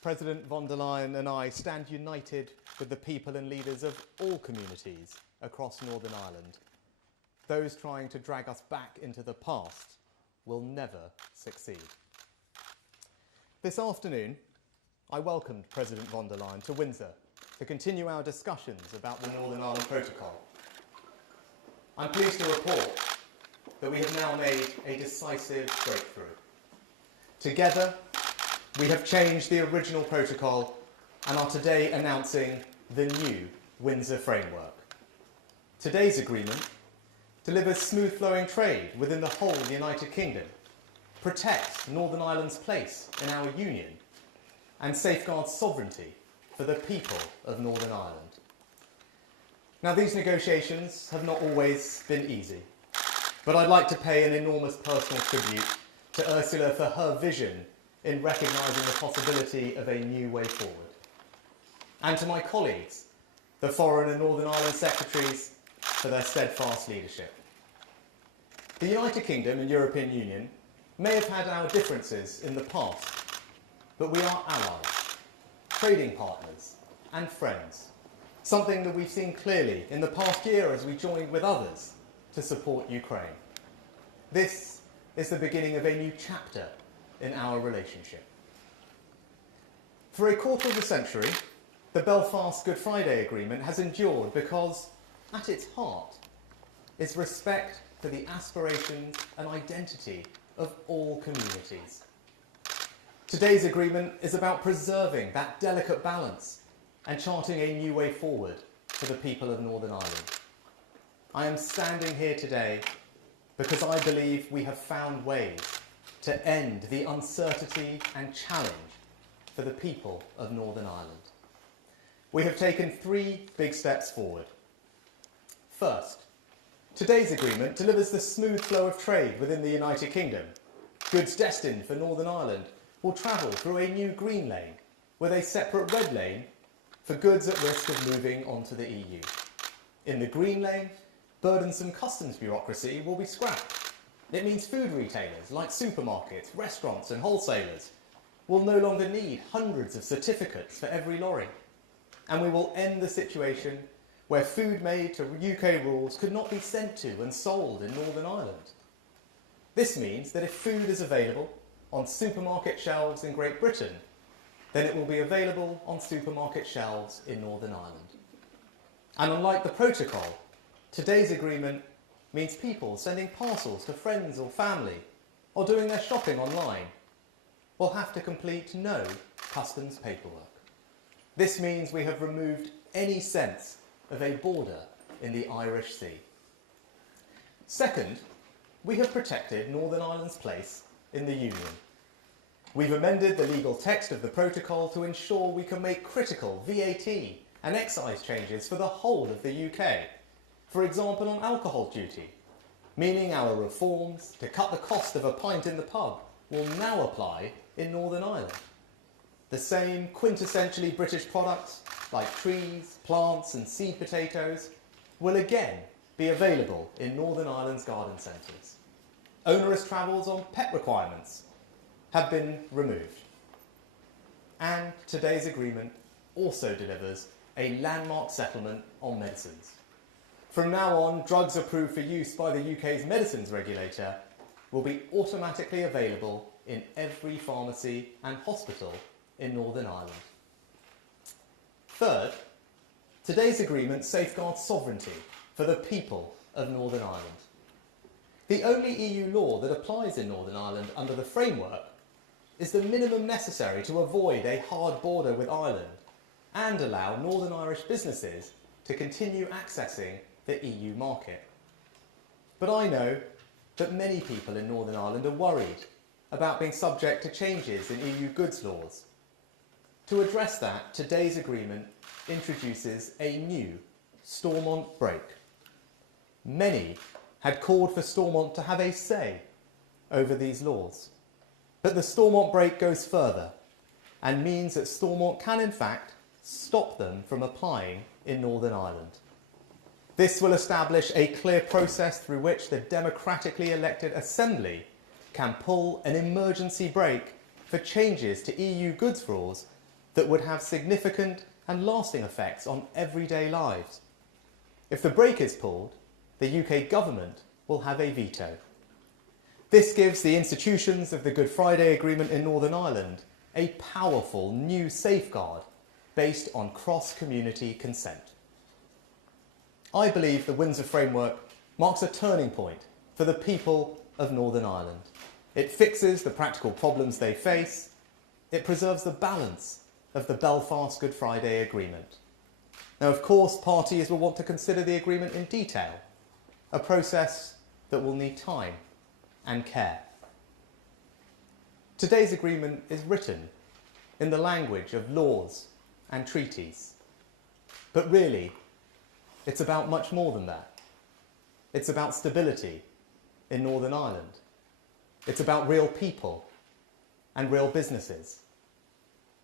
President von der Leyen and I stand united with the people and leaders of all communities across Northern Ireland. Those trying to drag us back into the past will never succeed. This afternoon, I welcomed President von der Leyen to Windsor to continue our discussions about the Northern Ireland Protocol. I'm pleased to report that we have now made a decisive breakthrough. Together, we have changed the original protocol and are today announcing the new Windsor framework. Today's agreement delivers smooth-flowing trade within the whole of the United Kingdom, protects Northern Ireland's place in our union, and safeguards sovereignty for the people of Northern Ireland. Now, these negotiations have not always been easy, but I'd like to pay an enormous personal tribute to Ursula for her vision in recognising the possibility of a new way forward. And to my colleagues, the Foreign and Northern Ireland Secretaries, for their steadfast leadership. The United Kingdom and European Union may have had our differences in the past, but we are allies, trading partners and friends, something that we've seen clearly in the past year as we joined with others to support Ukraine. This is the beginning of a new chapter in our relationship. For a quarter of a century, the Belfast Good Friday Agreement has endured because, at its heart, is respect for the aspirations and identity of all communities. Today's agreement is about preserving that delicate balance and charting a new way forward for the people of Northern Ireland. I am standing here today because I believe we have found ways to end the uncertainty and challenge for the people of Northern Ireland. We have taken 3 big steps forward. First, today's agreement delivers the smooth flow of trade within the United Kingdom. Goods destined for Northern Ireland will travel through a new green lane with a separate red lane for goods at risk of moving onto the EU. In the green lane, burdensome customs bureaucracy will be scrapped. It means food retailers like supermarkets, restaurants and wholesalers will no longer need hundreds of certificates for every lorry. And we will end the situation where food made to UK rules could not be sent to and sold in Northern Ireland. This means that if food is available on supermarket shelves in Great Britain, then it will be available on supermarket shelves in Northern Ireland. And unlike the protocol, today's agreement means people sending parcels to friends or family or doing their shopping online will have to complete no customs paperwork. This means we have removed any sense of a border in the Irish Sea. Second, we have protected Northern Ireland's place in the Union. We've amended the legal text of the protocol to ensure we can make critical VAT and excise changes for the whole of the UK. For example, on alcohol duty, meaning our reforms to cut the cost of a pint in the pub will now apply in Northern Ireland. The same quintessentially British products like trees, plants and seed potatoes will again be available in Northern Ireland's garden centres. Onerous travels on pet requirements have been removed. And today's agreement also delivers a landmark settlement on medicines. From now on, drugs approved for use by the UK's medicines regulator will be automatically available in every pharmacy and hospital in Northern Ireland. Third, today's agreement safeguards sovereignty for the people of Northern Ireland. The only EU law that applies in Northern Ireland under the framework is the minimum necessary to avoid a hard border with Ireland and allow Northern Irish businesses to continue accessing the EU market. But I know that many people in Northern Ireland are worried about being subject to changes in EU goods laws. To address that, today's agreement introduces a new Stormont break. Many had called for Stormont to have a say over these laws. But the Stormont break goes further and means that Stormont can in fact stop them from applying in Northern Ireland. This will establish a clear process through which the democratically elected Assembly can pull an emergency brake for changes to EU goods rules that would have significant and lasting effects on everyday lives. If the brake is pulled, the UK government will have a veto. This gives the institutions of the Good Friday Agreement in Northern Ireland a powerful new safeguard based on cross-community consent. I believe the Windsor Framework marks a turning point for the people of Northern Ireland. It fixes the practical problems they face. It preserves the balance of the Belfast Good Friday Agreement. Now, of course, parties will want to consider the agreement in detail, a process that will need time and care. Today's agreement is written in the language of laws and treaties. But really, it's about much more than that. It's about stability in Northern Ireland. It's about real people and real businesses.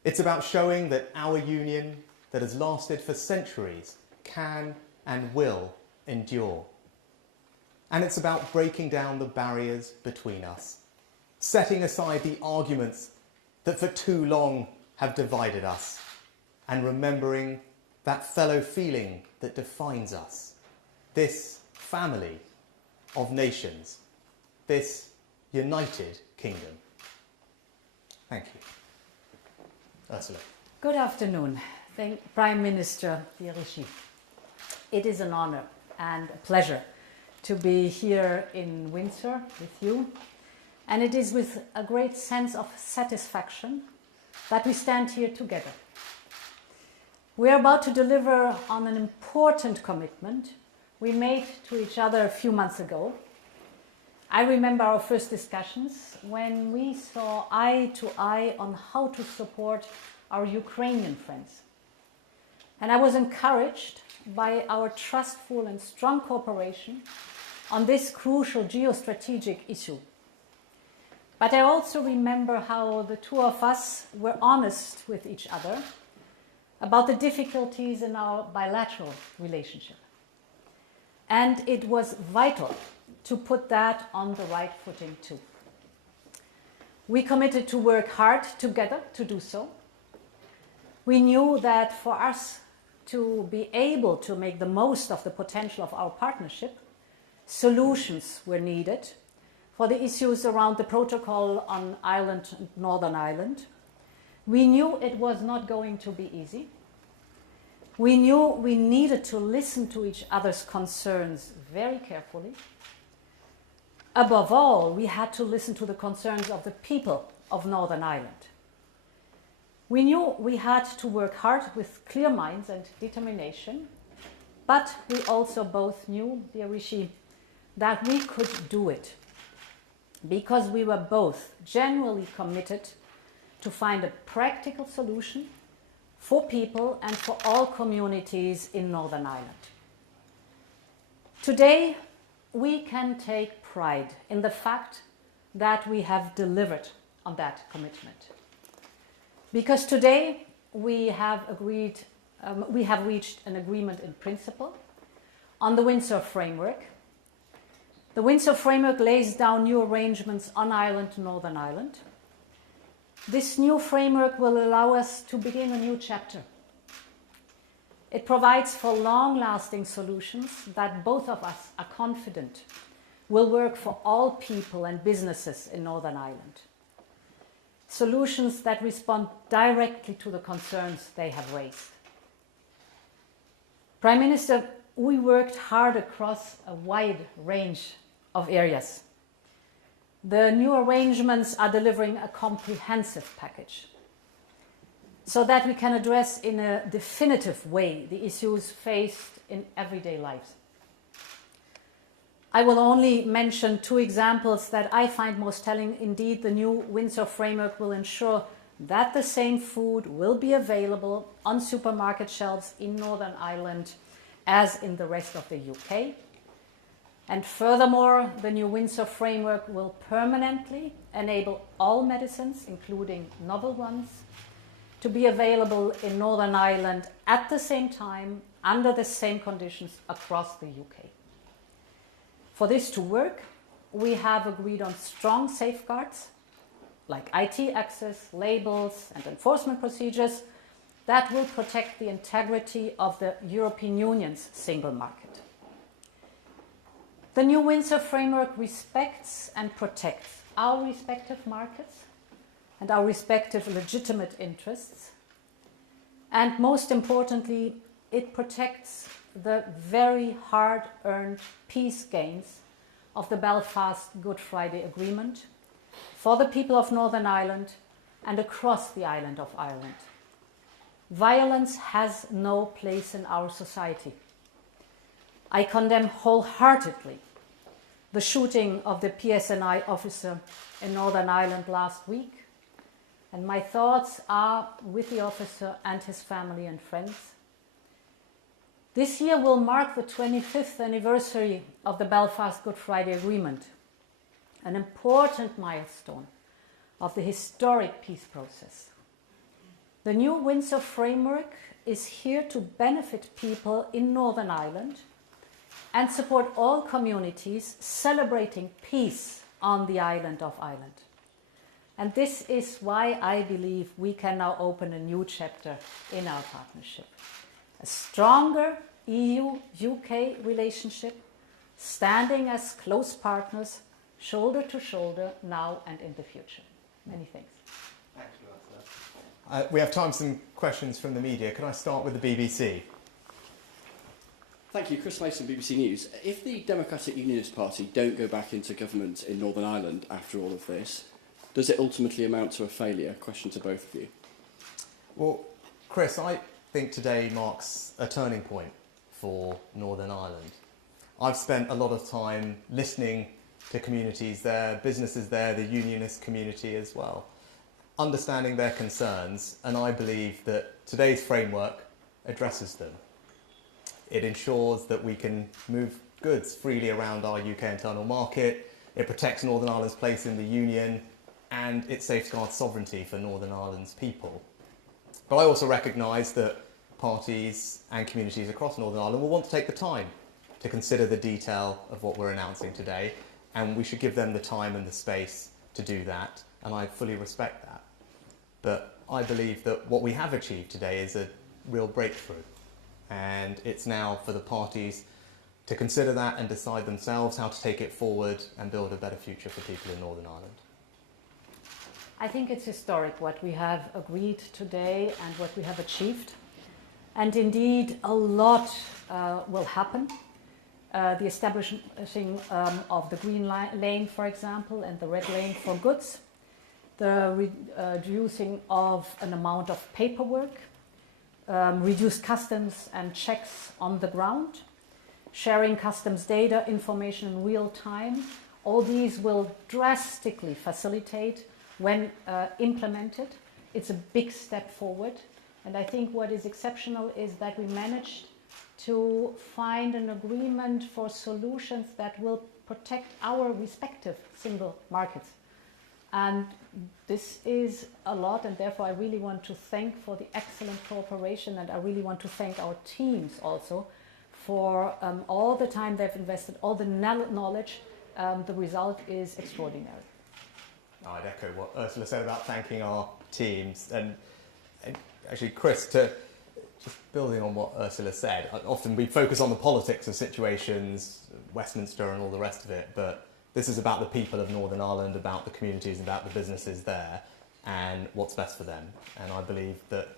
It's about showing that our union that has lasted for centuries can and will endure. And it's about breaking down the barriers between us, setting aside the arguments that for too long have divided us, and remembering that fellow feeling that defines us, this family of nations, this United Kingdom. Thank you. Ursula. Good afternoon, Prime Minister Darauf. It is an honour and a pleasure to be here in Windsor with you, and it is with a great sense of satisfaction that we stand here together. We are about to deliver on an important commitment we made to each other a few months ago. I remember our first discussions when we saw eye to eye on how to support our Ukrainian friends. And I was encouraged by our trustful and strong cooperation on this crucial geostrategic issue. But I also remember how the two of us were honest with each other about the difficulties in our bilateral relationship. And it was vital to put that on the right footing too. We committed to work hard together to do so. We knew that for us to be able to make the most of the potential of our partnership, solutions were needed for the issues around the protocol on Ireland and Northern Ireland. We knew it was not going to be easy. We knew we needed to listen to each other's concerns very carefully. Above all, we had to listen to the concerns of the people of Northern Ireland. We knew we had to work hard with clear minds and determination, but we also both knew, dear Rishi, that we could do it because we were both genuinely committed to find a practical solution for people and for all communities in Northern Ireland. Today, we can take pride in the fact that we have delivered on that commitment. Because today we have reached an agreement in principle on the Windsor Framework. The Windsor Framework lays down new arrangements on Ireland and Northern Ireland. This new framework will allow us to begin a new chapter. It provides for long-lasting solutions that both of us are confident will work for all people and businesses in Northern Ireland. Solutions that respond directly to the concerns they have raised. Prime Minister, we worked hard across a wide range of areas. The new arrangements are delivering a comprehensive package so that we can address in a definitive way the issues faced in everyday lives. I will only mention two examples that I find most telling. Indeed, the new Windsor Framework will ensure that the same food will be available on supermarket shelves in Northern Ireland as in the rest of the UK. And furthermore, the new Windsor Framework will permanently enable all medicines, including novel ones, to be available in Northern Ireland at the same time, under the same conditions across the UK. For this to work, we have agreed on strong safeguards, like IT access, labels, and enforcement procedures, that will protect the integrity of the European Union's single market. The new Windsor framework respects and protects our respective markets and our respective legitimate interests. And most importantly, it protects the very hard-earned peace gains of the Belfast Good Friday Agreement for the people of Northern Ireland and across the island of Ireland. Violence has no place in our society. I condemn wholeheartedly the shooting of the PSNI officer in Northern Ireland last week, and my thoughts are with the officer and his family and friends. This year will mark the 25th anniversary of the Belfast Good Friday Agreement, an important milestone of the historic peace process. The new Windsor framework is here to benefit people in Northern Ireland and support all communities celebrating peace on the island of Ireland. And this is why I believe we can now open a new chapter in our partnership. A stronger EU-UK relationship, standing as close partners, shoulder to shoulder, now and in the future. Many thanks. Thank you, Ursula. We have time for some questions from the media. Can I start with the BBC? Thank you. Chris Mason, BBC News. If the Democratic Unionist Party don't go back into government in Northern Ireland after all of this, does it ultimately amount to a failure? Question to both of you. Well, Chris, I think today marks a turning point for Northern Ireland. I've spent a lot of time listening to communities there, businesses there, the unionist community as well, understanding their concerns, and I believe that today's framework addresses them. It ensures that we can move goods freely around our UK internal market, it protects Northern Ireland's place in the Union, and it safeguards sovereignty for Northern Ireland's people. But I also recognise that parties and communities across Northern Ireland will want to take the time to consider the detail of what we're announcing today, and we should give them the time and the space to do that, and I fully respect that. But I believe that what we have achieved today is a real breakthrough, and it's now for the parties to consider that and decide themselves how to take it forward and build a better future for people in Northern Ireland. I think it's historic what we have agreed today and what we have achieved. And indeed, a lot will happen. The establishing of the green lane, for example, and the red lane for goods, the reducing of an amount of paperwork, reduced customs and checks on the ground, sharing customs data, information in real time. All these will drastically facilitate when implemented. It's a big step forward. And I think what is exceptional is that we managed to find an agreement for solutions that will protect our respective single markets. And this is a lot, and therefore I really want to thank for the excellent cooperation, and I really want to thank our teams also for all the time they've invested, all the knowledge. The result is extraordinary. I'd echo what Ursula said about thanking our teams, and actually, Chris, to just building on what Ursula said, often we focus on the politics of situations, Westminster and all the rest of it, but this is about the people of Northern Ireland, about the communities, about the businesses there, and what's best for them. And I believe that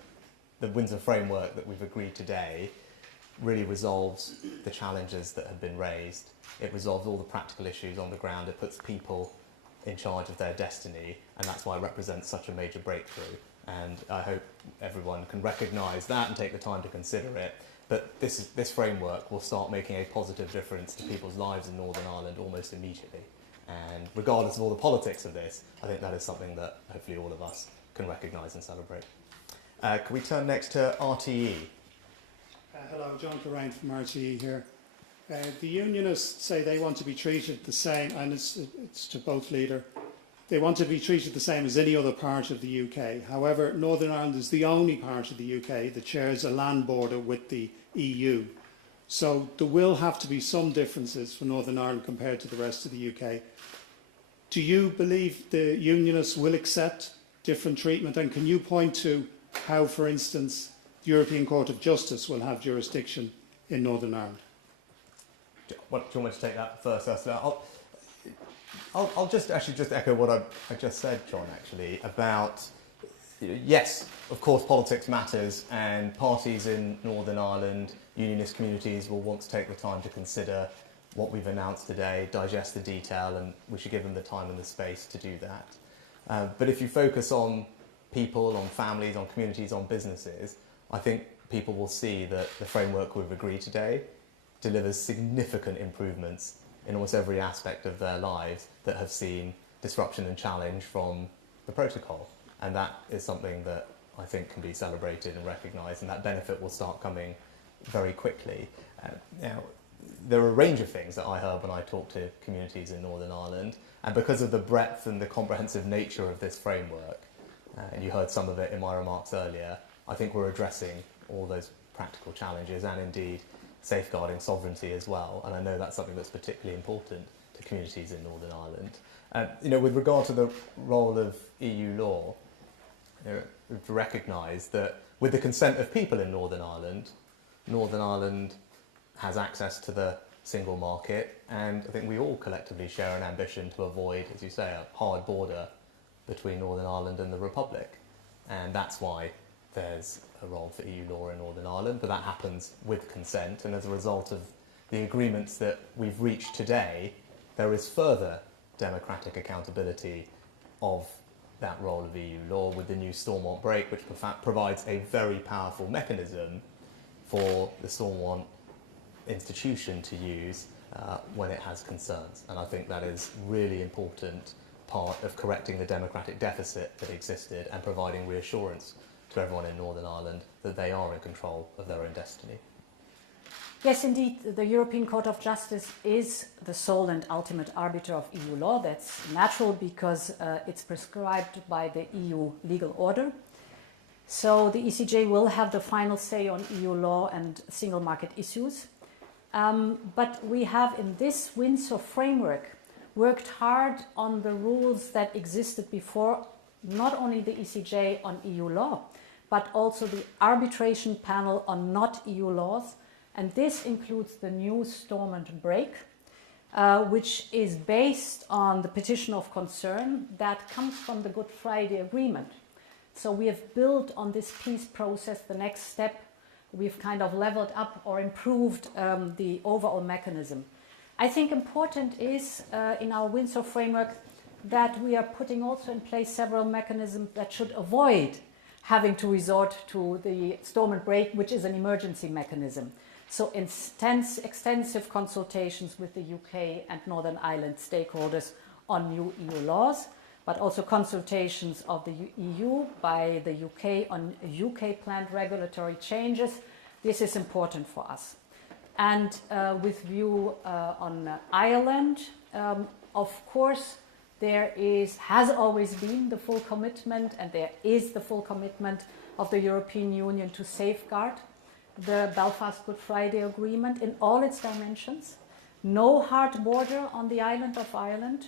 the Windsor framework that we've agreed today really resolves the challenges that have been raised. It resolves all the practical issues on the ground. It puts people in charge of their destiny, and that's why it represents such a major breakthrough. And I hope everyone can recognise that and take the time to consider it. But this framework will start making a positive difference to people's lives in Northern Ireland almost immediately. And regardless of all the politics of this, I think that is something that hopefully all of us can recognise and celebrate. Can we turn next to RTE? Hello, John Lorraine from RTE here. The unionists say they want to be treated the same, and it's to both leader. They want to be treated the same as any other part of the UK. However, Northern Ireland is the only part of the UK that shares a land border with the EU. So there will have to be some differences for Northern Ireland compared to the rest of the UK. Do you believe the unionists will accept different treatment? And can you point to how, for instance, European Court of Justice will have jurisdiction in Northern Ireland? What, do you want me to take that first, Ursula? I'll just echo what I just said, John, actually, about, yes, of course, politics matters, and parties in Northern Ireland, unionist communities, will want to take the time to consider what we've announced today, digest the detail, and we should give them the time and the space to do that. But if you focus on people, on families, on communities, on businesses, I think people will see that the framework we've agreed today delivers significant improvements in almost every aspect of their lives that have seen disruption and challenge from the protocol. And that is something that I think can be celebrated and recognised, and that benefit will start coming very quickly. Now, there are a range of things that I heard when I talked to communities in Northern Ireland, and because of the breadth and the comprehensive nature of this framework, and you heard some of it in my remarks earlier, I think we're addressing all those practical challenges and indeed safeguarding sovereignty as well. And I know that's something that's particularly important to communities in Northern Ireland. With regard to the role of EU law, we've to recognise that with the consent of people in Northern Ireland has access to the single market, and I think we all collectively share an ambition to avoid, as you say, a hard border between Northern Ireland and the Republic. And that's why there's a role for EU law in Northern Ireland, but that happens with consent, and as a result of the agreements that we've reached today, there is further democratic accountability of that role of EU law with the new Stormont break, which provides a very powerful mechanism for the Stormont institution to use when it has concerns. And I think that is really important part of correcting the democratic deficit that existed and providing reassurance to everyone in Northern Ireland that they are in control of their own destiny. Yes, indeed, the European Court of Justice is the sole and ultimate arbiter of EU law. That's natural because it's prescribed by the EU legal order. So the ECJ will have the final say on EU law and single market issues. But we have, in this Windsor framework, worked hard on the rules that existed before, not only the ECJ on EU law, but also the arbitration panel on not EU laws. And this includes the new Stormont break, which is based on the petition of concern that comes from the Good Friday Agreement. So we have built on this peace process the next step. We've kind of leveled up or improved the overall mechanism. I think important is in our Windsor framework that we are putting also in place several mechanisms that should avoid having to resort to the Stormont break, which is an emergency mechanism. So extensive consultations with the UK and Northern Ireland stakeholders on new EU laws, but also consultations of the EU by the UK on UK planned regulatory changes. This is important for us. And with view on Ireland, of course, there has always been the full commitment, and there is the full commitment of the European Union to safeguard the Belfast Good Friday Agreement in all its dimensions. No hard border on the island of Ireland,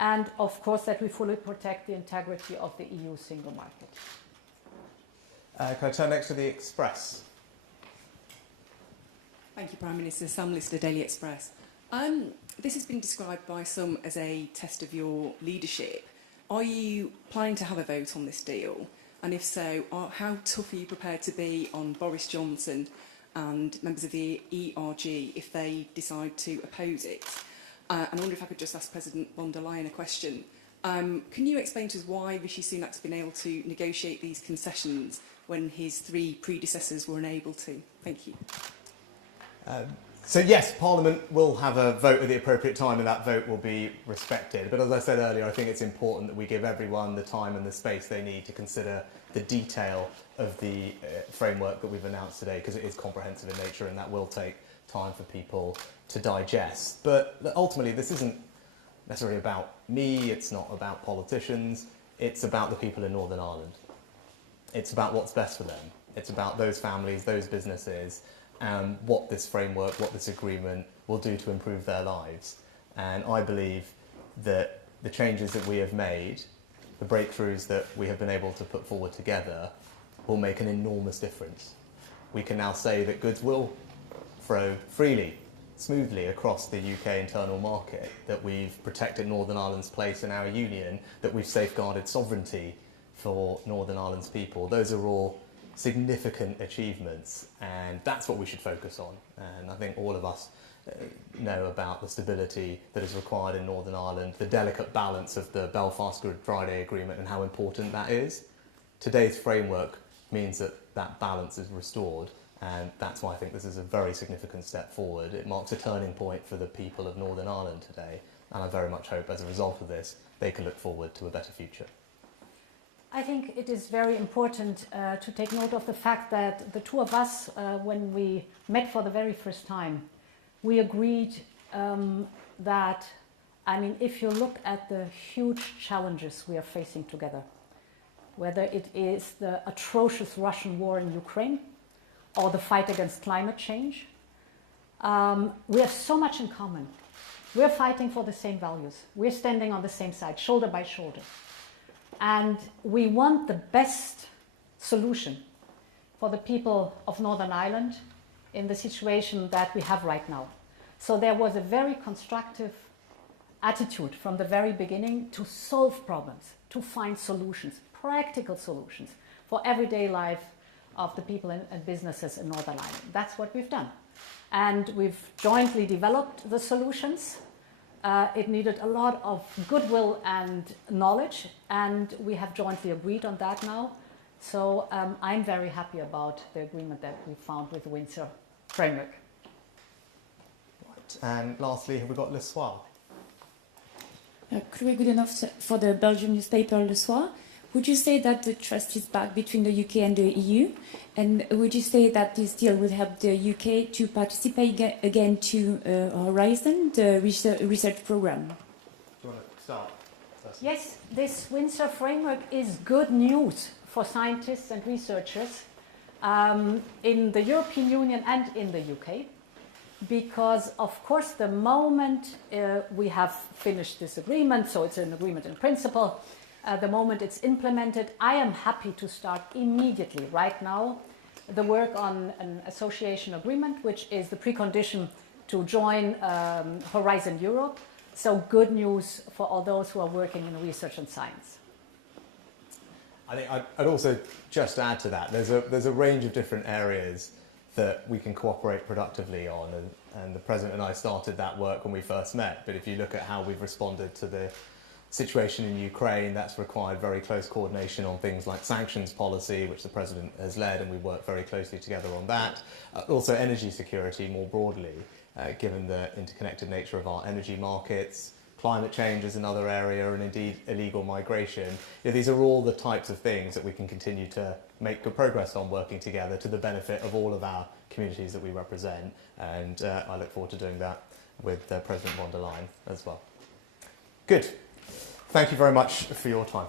and of course that we fully protect the integrity of the EU single market. Can I turn next to the Express? Thank you, Prime Minister. Sam Lister, Daily Express. This has been described by some as a test of your leadership. Are you planning to have a vote on this deal? And if so, how tough are you prepared to be on Boris Johnson and members of the ERG if they decide to oppose it? And I wonder if I could just ask President von der Leyen a question. Can you explain to us why Rishi Sunak's been able to negotiate these concessions when his three predecessors were unable to? Thank you. So yes, Parliament will have a vote at the appropriate time, and that vote will be respected. But as I said earlier, I think it's important that we give everyone the time and the space they need to consider the detail of the framework that we've announced today, because it is comprehensive in nature and that will take time for people to digest. But ultimately, this isn't necessarily about me, it's not about politicians, it's about the people in Northern Ireland. It's about what's best for them. It's about those families, those businesses, and what this framework, what this agreement will do to improve their lives. And I believe that the changes that we have made, the breakthroughs that we have been able to put forward together, will make an enormous difference we can now say that goods will flow freely, smoothly across the UK internal market, that we've protected Northern Ireland's place in our union, that we've safeguarded sovereignty for Northern Ireland's people. Those are all significant achievements, and that's what we should focus on. And I think all of us know about the stability that is required in Northern Ireland, the delicate balance of the Belfast Good Friday Agreement and how important that is. Today's framework means that that balance is restored, and that's why I think this is a very significant step forward. It marks a turning point for the people of Northern Ireland today, and I very much hope as a result of this they can look forward to a better future. I think it is very important to take note of the fact that the two of us, when we met for the very first time, we agreed that, I mean, if you look at the huge challenges we are facing together, whether it is the atrocious Russian war in Ukraine or the fight against climate change, we have so much in common. We're fighting for the same values. We're standing on the same side, shoulder by shoulder. And we want the best solution for the people of Northern Ireland in the situation that we have right now. So there was a very constructive attitude from the very beginning to solve problems, to find solutions, practical solutions for everyday life of the people and businesses in Northern Ireland. That's what we've done. And we've jointly developed the solutions. It needed a lot of goodwill and knowledge, and we have jointly agreed on that now. So I'm very happy about the agreement that we found with the Windsor framework. Right. And lastly, have we got Le Soir? Chloé Goodenough for the Belgian newspaper Le Soir. Would you say that the trust is back between the UK and the EU? And would you say that this deal would help the UK to participate again to Horizon, the research program? Do you want to start first? Yes, this Windsor framework is good news for scientists and researchers in the European Union and in the UK, because of course the moment we have finished this agreement, so it's an agreement in principle, the moment it's implemented, I am happy to start immediately, right now, the work on an association agreement, which is the precondition to join Horizon Europe. So good news for all those who are working in research and science. I think I'd also just add to that, there's a range of different areas that we can cooperate productively on, and the President and I started that work when we first met, but if you look at how we've responded to the situation in Ukraine, that's required very close coordination on things like sanctions policy, which the President has led, and we work very closely together on that. Also energy security more broadly, given the interconnected nature of our energy markets. Climate change is another area, and indeed illegal migration. You know, these are all the types of things that we can continue to make good progress on working together to the benefit of all of our communities that we represent, and I look forward to doing that with President von der Leyen as well. Good. Thank you very much for your time.